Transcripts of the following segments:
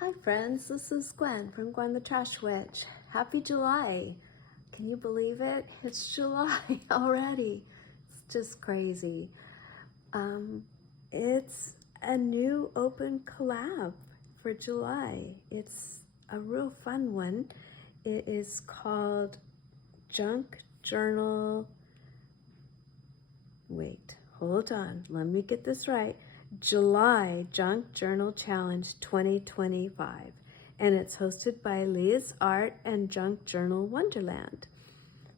Hi friends, this is Gwen from Gwen the Trash Witch. Happy July! Can you believe it? It's July already. It's just crazy. It's a new open collab for July. It's a real fun one. It is called Junk Journal. Wait, hold on. Let me get this right. July Junk Journal Challenge 2025, and it's hosted by Leah's Art and Junk Journal Wonderland.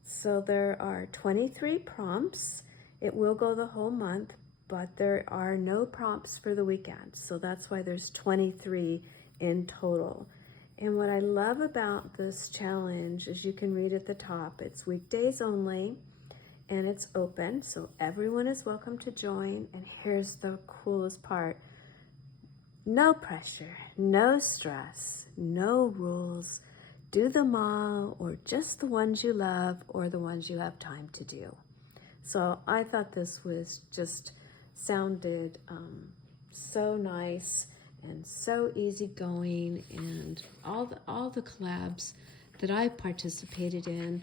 So there are 23 prompts. It will go the whole month, but there are no prompts for the weekend. So that's why there's 23 in total. And what I love about this challenge is you can read at the top, it's weekdays only. And it's open, so everyone is welcome to join. And here's the coolest part. No pressure, no stress, no rules. Do them all, or just the ones you love, or the ones you have time to do. So I thought this was just sounded so nice and so easygoing, and all the collabs that I participated in,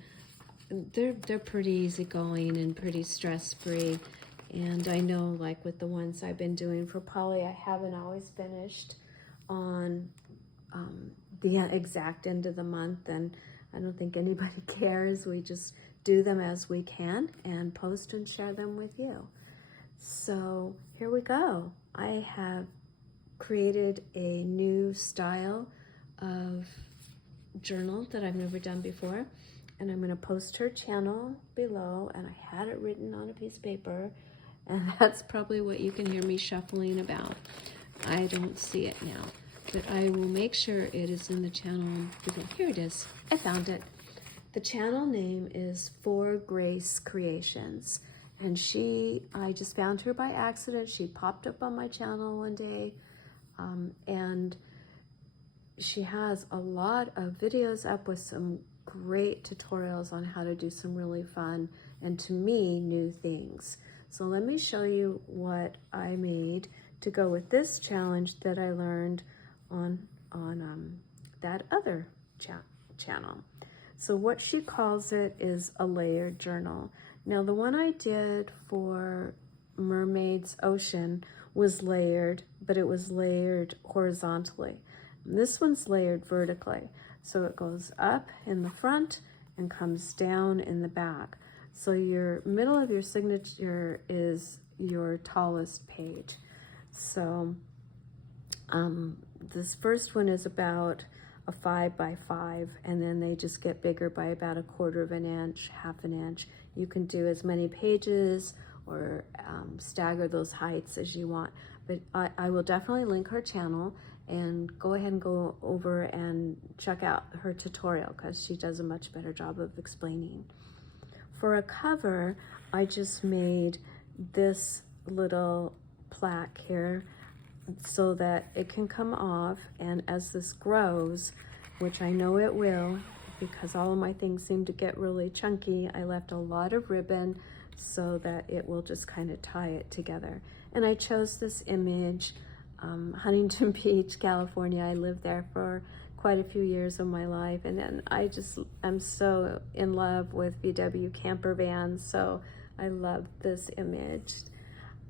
they're pretty easygoing and pretty stress-free. And I know, like with the ones I've been doing for Polly, I haven't always finished on the exact end of the month, and I don't think anybody cares. We just do them as we can and post and share them with you. So here we go. I have created a new style of journal that I've never done before. And I'm going to post her channel below, and I had it written on a piece of paper, and that's probably what you can hear me shuffling about. I don't see it now, but I will make sure it is in the channel below. Here it is. I found it. The channel name is For Grace Creations, and I just found her by accident. She popped up on my channel one day, and she has a lot of videos up with some great tutorials on how to do some really fun and, to me, new things. So let me show you what I made to go with this challenge that I learned on that other channel. So what she calls it is a layered journal. Now the one I did for Mermaid's Ocean was layered, but it was layered horizontally. This one's layered vertically. So it goes up in the front and comes down in the back. So your middle of your signature is your tallest page. So this first one is about a 5 by 5, and then they just get bigger by about 1/4 of an inch, 1/2 an inch. You can do as many pages or stagger those heights as you want. But I will definitely link her channel, and go ahead and go over and check out her tutorial because she does a much better job of explaining. For a cover, I just made this little plaque here so that it can come off, and as this grows, which I know it will because all of my things seem to get really chunky, I left a lot of ribbon so that it will just kind of tie it together. And I chose this image, Huntington Beach, California. I lived there for quite a few years of my life, and then I'm so in love with VW camper vans, so I love this image.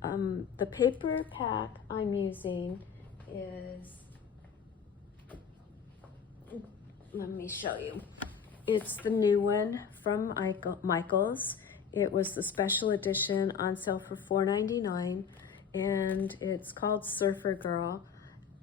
The paper pack I'm using is, let me show you. It's the new one from Michaels. It was the special edition on sale for $4.99. And it's called Surfer Girl.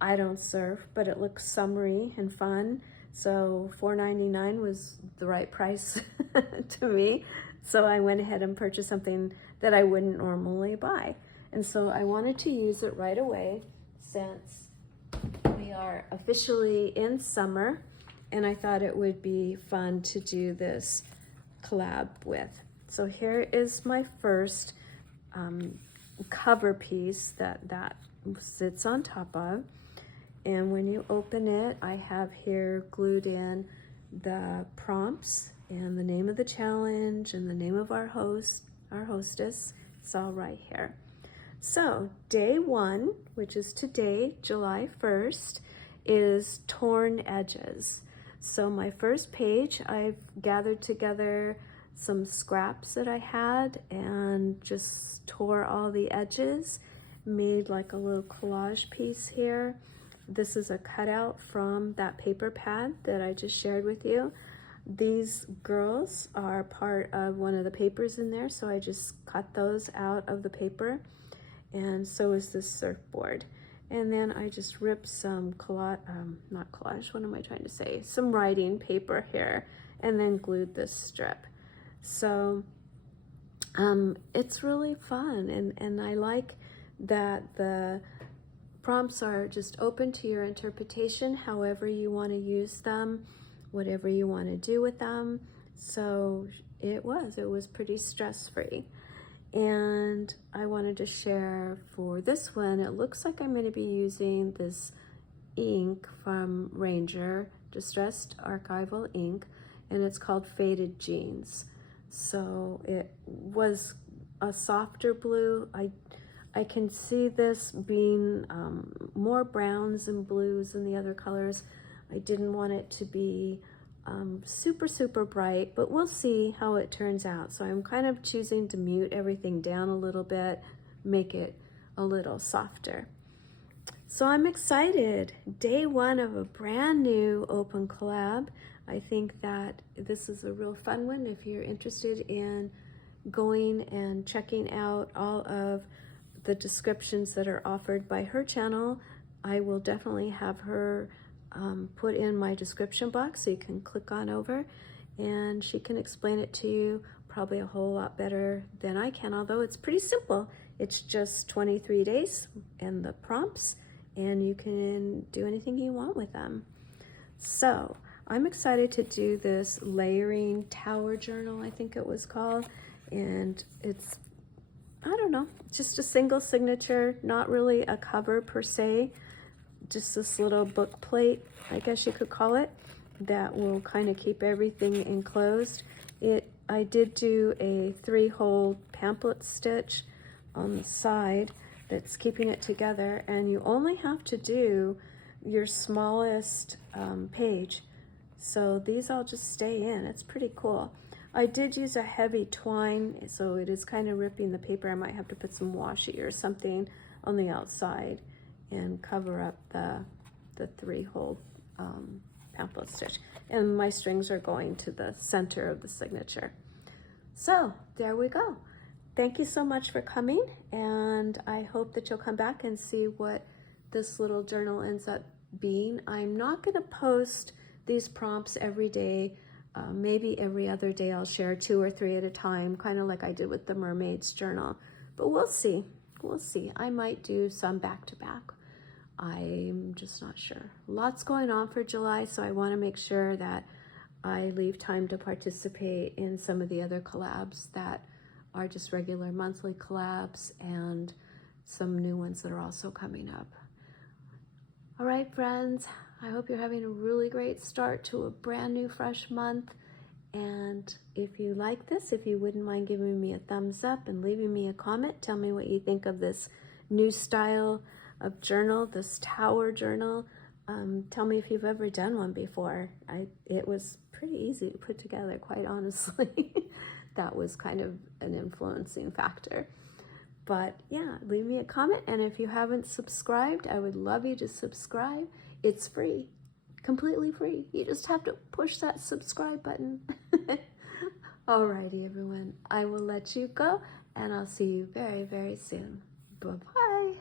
I don't surf, but it looks summery and fun. So $4.99 was the right price to me. So I went ahead and purchased something that I wouldn't normally buy. And so I wanted to use it right away since we are officially in summer, and I thought it would be fun to do this collab with. So here is my first cover piece that sits on top of, and when you open it, I have here glued in the prompts and the name of the challenge and the name of our hostess. It's all right here. So day 1, which is today, July 1st, is torn edges. So my first page, I've gathered together some scraps that I had and just tore all the edges, made like a little collage piece here. This is a cutout from that paper pad that I just shared with you. These girls are part of one of the papers in there, so I just cut those out of the paper, and so is this surfboard. And then I just ripped some not collage, what am I trying to say? Some writing paper here, and then glued this strip. So it's really fun, and I like that the prompts are just open to your interpretation, however you want to use them, whatever you want to do with them. So it was pretty stress-free. And I wanted to share for this one, it looks like I'm going to be using this ink from Ranger, Distressed Archival ink, and it's called Faded Jeans. So it was a softer blue. I can see this being more browns and blues than the other colors. I didn't want it to be super bright, but we'll see how it turns out. So I'm kind of choosing to mute everything down a little bit, make it a little softer. So I'm excited. Day one of a brand new open collab. I think that this is a real fun one. If you're interested in going and checking out all of the descriptions that are offered by her channel, I will definitely have her put in my description box, so you can click on over and she can explain it to you probably a whole lot better than I can, although it's pretty simple. It's just 23 days and the prompts, and you can do anything you want with them. So I'm excited to do this layering tower journal, I think it was called, and it's, I don't know, just a single signature, not really a cover per se, just this little book plate, I guess you could call it, that will kind of keep everything enclosed. I did do a 3-hole pamphlet stitch on the side that's keeping it together, and you only have to do your smallest page. So these all just stay in. It's pretty cool. I did use a heavy twine, so it is kind of ripping the paper. I might have to put some washi or something on the outside and cover up the 3-hole pamphlet stitch. And my strings are going to the center of the signature. So there we go. Thank you so much for coming, and I hope that you'll come back and see what this little journal ends up being. I'm not going to post these prompts every day. Maybe every other day I'll share 2 or 3 at a time, kind of like I did with the Mermaid's Journal. But we'll see. We'll see. I might do some back to back. I'm just not sure. Lots going on for July, so I want to make sure that I leave time to participate in some of the other collabs that are just regular monthly collabs, and some new ones that are also coming up. All right, friends, I hope you're having a really great start to a brand new fresh month. And if you like this, if you wouldn't mind giving me a thumbs up and leaving me a comment, tell me what you think of this new style of journal, this tower journal. Tell me if you've ever done one before. It was pretty easy to put together, quite honestly. That was kind of an influencing factor. But yeah, leave me a comment, and if you haven't subscribed, I would love you to subscribe. It's free, completely free. You just have to push that subscribe button. Alrighty, everyone, I will let you go, and I'll see you very, very soon. Bye-bye.